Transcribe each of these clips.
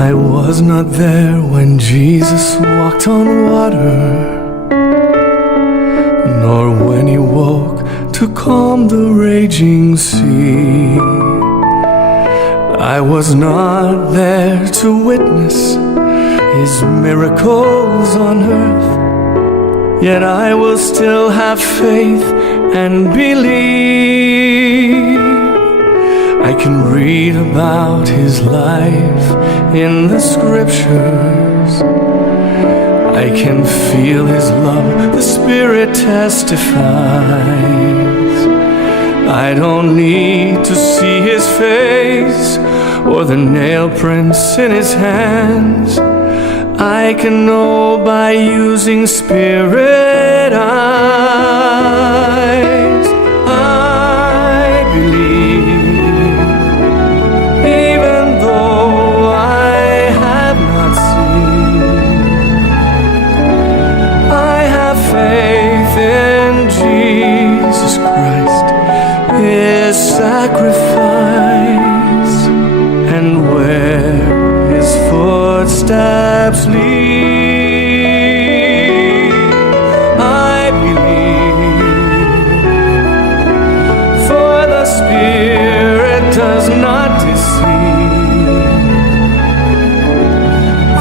I was not there when Jesus walked on water, nor when he woke to calm the raging sea. I was not there to witness his miracles on earth, yet I will still have faith and believe. I can read about his life in the scriptures. I can feel his love, the Spirit testifies. I don't need to see his face or the nail prints in his hands. I can know by using spirit eyes. I believe, even though I have not seen. I have faith in Jesus Christ, his sacrifice, and where his footsteps lead. I believe, for the Spirit does not deceive.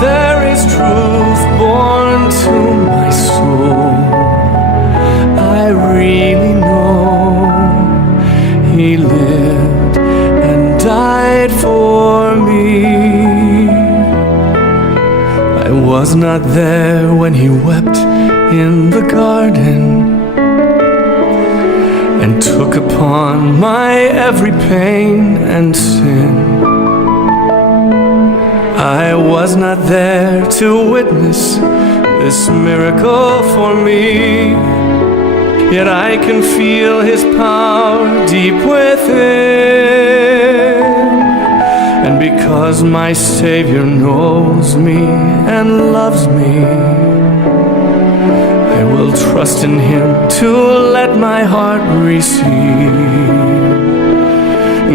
There is truth born to my soul. I really know he lived and died for me. I was not there when he wept in the garden and took upon my every pain and sin. I was not there to witness this miracle for me, yet I can feel his power deep within. And because my Savior knows me and loves me, I will trust in him to let my heart receive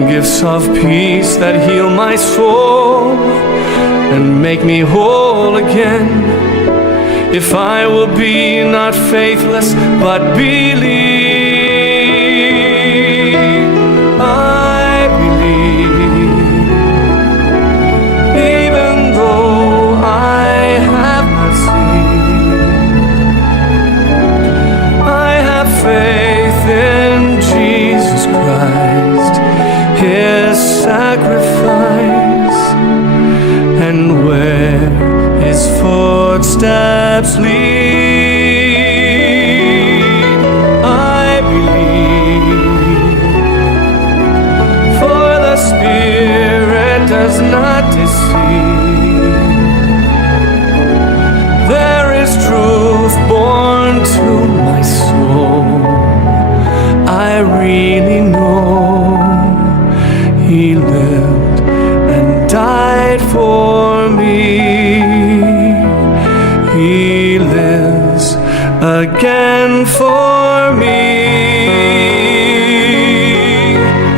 gifts of peace that heal my soul and make me whole again. If I will be not faithless but believe. I believe, even though I have not seen. I have faith in Jesus Christ, his sacrifice, and where his footsteps lead. I believe, for the Spirit does not deceive. There is truth born to my soul. I really know he lived and died for me. He lives again for me.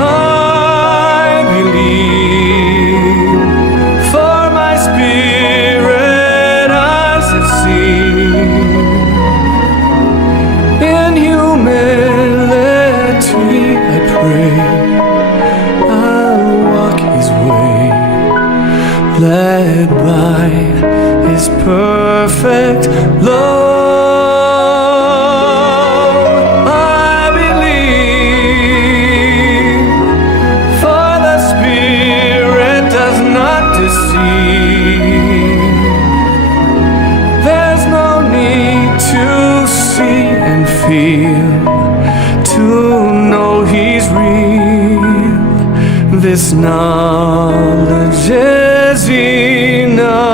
I believe, for my spirit eyes have seen. In humility I pray, I'll walk his way, led by his perfect love. I believe, for the Spirit does not deceive. There's no need to see and feel to know he's real. This knowledge is enough.